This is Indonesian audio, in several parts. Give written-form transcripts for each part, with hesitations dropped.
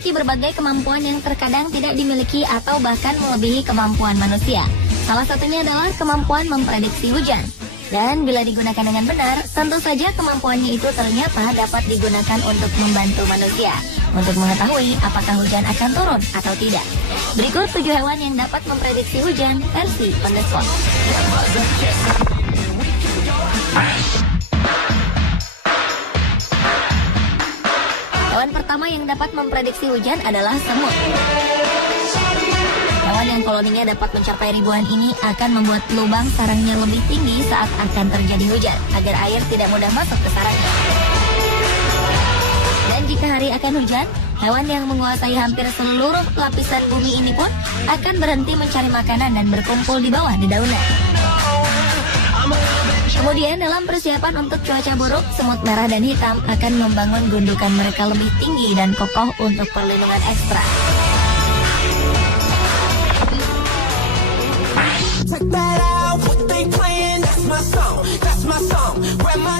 memiliki berbagai kemampuan yang terkadang tidak dimiliki atau bahkan melebihi kemampuan manusia. Salah satunya adalah kemampuan memprediksi hujan. Dan bila digunakan dengan benar, tentu saja kemampuannya itu ternyata dapat digunakan untuk membantu manusia untuk mengetahui apakah hujan akan turun atau tidak. Berikut 7 hewan yang dapat memprediksi hujan versi on the spot. Hewan pertama yang dapat memprediksi hujan adalah semut. Hewan yang koloninya dapat mencapai ribuan ini akan membuat lubang sarangnya lebih tinggi saat akan terjadi hujan, agar air tidak mudah masuk ke sarangnya. Dan jika hari akan hujan, hewan yang menguasai hampir seluruh lapisan bumi ini pun akan berhenti mencari makanan dan berkumpul di bawah dedaunan. Kemudian dalam persiapan untuk cuaca buruk, semut merah dan hitam akan membangun gundukan mereka lebih tinggi dan kokoh untuk perlindungan ekstra.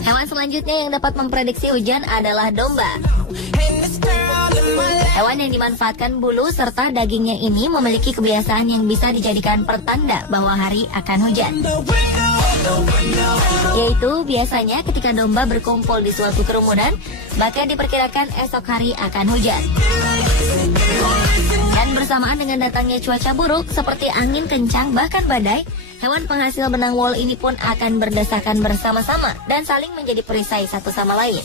Hewan selanjutnya yang dapat memprediksi hujan adalah domba. Hewan yang dimanfaatkan bulu serta dagingnya ini memiliki kebiasaan yang bisa dijadikan pertanda bahwa hari akan hujan. Yaitu biasanya ketika domba berkumpul di suatu kerumunan, maka diperkirakan esok hari akan hujan. Dan bersamaan dengan datangnya cuaca buruk seperti angin kencang bahkan badai, hewan penghasil benang wol ini pun akan berdesakan bersama-sama dan saling menjadi perisai satu sama lain.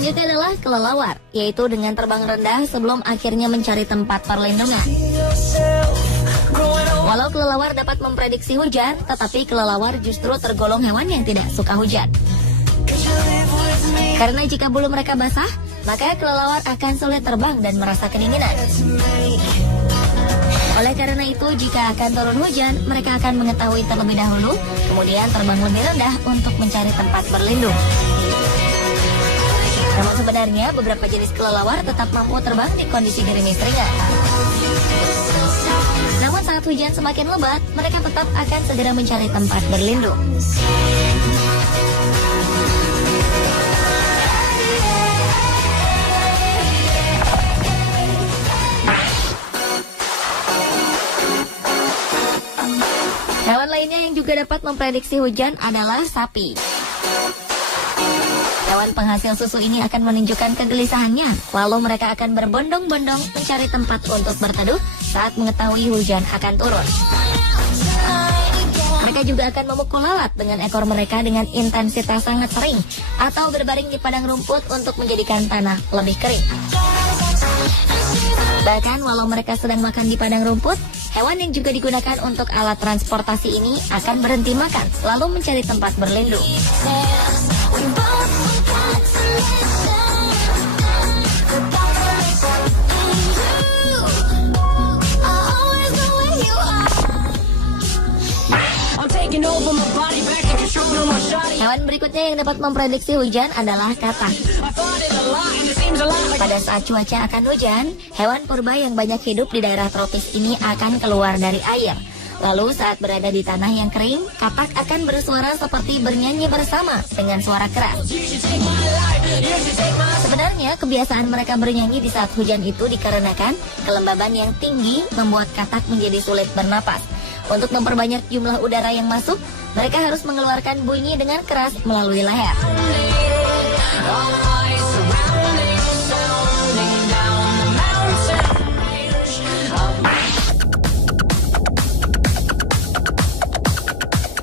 Selanjutnya adalah kelelawar, yaitu dengan terbang rendah sebelum akhirnya mencari tempat perlindungan. Walau kelelawar dapat memprediksi hujan, tetapi kelelawar justru tergolong hewan yang tidak suka hujan. Karena jika bulu mereka basah, maka kelelawar akan sulit terbang dan merasa kedinginan. Oleh karena itu, jika akan turun hujan, mereka akan mengetahui terlebih dahulu, kemudian terbang lebih rendah untuk mencari tempat berlindung. Namun sebenarnya beberapa jenis kelelawar tetap mampu terbang di kondisi gerimis ringan. Namun saat hujan semakin lebat, mereka tetap akan segera mencari tempat berlindung. Hewan lainnya yang juga dapat memprediksi hujan adalah sapi. Hewan penghasil susu ini akan menunjukkan kegelisahannya, lalu mereka akan berbondong-bondong mencari tempat untuk berteduh saat mengetahui hujan akan turun. Mereka juga akan memukul lalat dengan ekor mereka dengan intensitas sangat sering, atau berbaring di padang rumput untuk menjadikan tanah lebih kering. Bahkan walau mereka sedang makan di padang rumput, hewan yang juga digunakan untuk alat transportasi ini akan berhenti makan, lalu mencari tempat berlindung. Hewan berikutnya yang dapat memprediksi hujan adalah katak. Pada saat cuaca akan hujan, hewan purba yang banyak hidup di daerah tropis ini akan keluar dari air. Lalu saat berada di tanah yang kering, katak akan bersuara seperti bernyanyi bersama dengan suara keras. Sebenarnya kebiasaan mereka bernyanyi di saat hujan itu dikarenakan kelembaban yang tinggi membuat katak menjadi sulit bernapas. Untuk memperbanyak jumlah udara yang masuk, mereka harus mengeluarkan bunyi dengan keras melalui leher.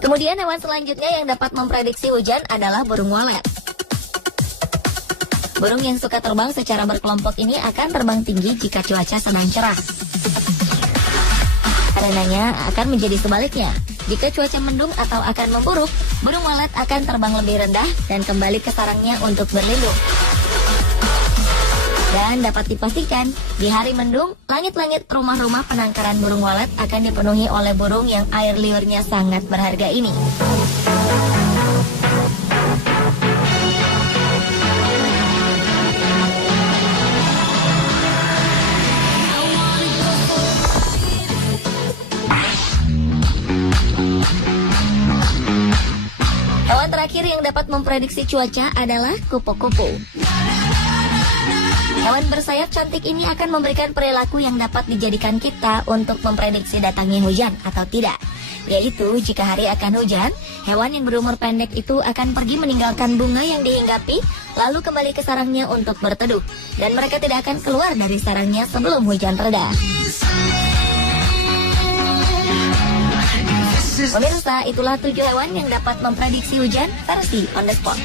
Kemudian hewan selanjutnya yang dapat memprediksi hujan adalah burung walet. Burung yang suka terbang secara berkelompok ini akan terbang tinggi jika cuaca sedang cerah. Karenanya akan menjadi sebaliknya. Jika cuaca mendung atau akan memburuk, burung walet akan terbang lebih rendah dan kembali ke sarangnya untuk berlindung. Dan dapat dipastikan, di hari mendung, langit-langit rumah-rumah penangkaran burung walet akan dipenuhi oleh burung yang air liurnya sangat berharga ini. dapat memprediksi cuaca adalah kupu-kupu. Hewan bersayap cantik ini akan memberikan perilaku yang dapat dijadikan kita untuk memprediksi datangnya hujan atau tidak. Yaitu jika hari akan hujan, hewan yang berumur pendek itu akan pergi meninggalkan bunga yang dihinggapi, lalu kembali ke sarangnya untuk berteduh. Dan mereka tidak akan keluar dari sarangnya sebelum hujan reda. Pemirsa, itulah 7 hewan yang dapat memprediksi hujan versi on the spot.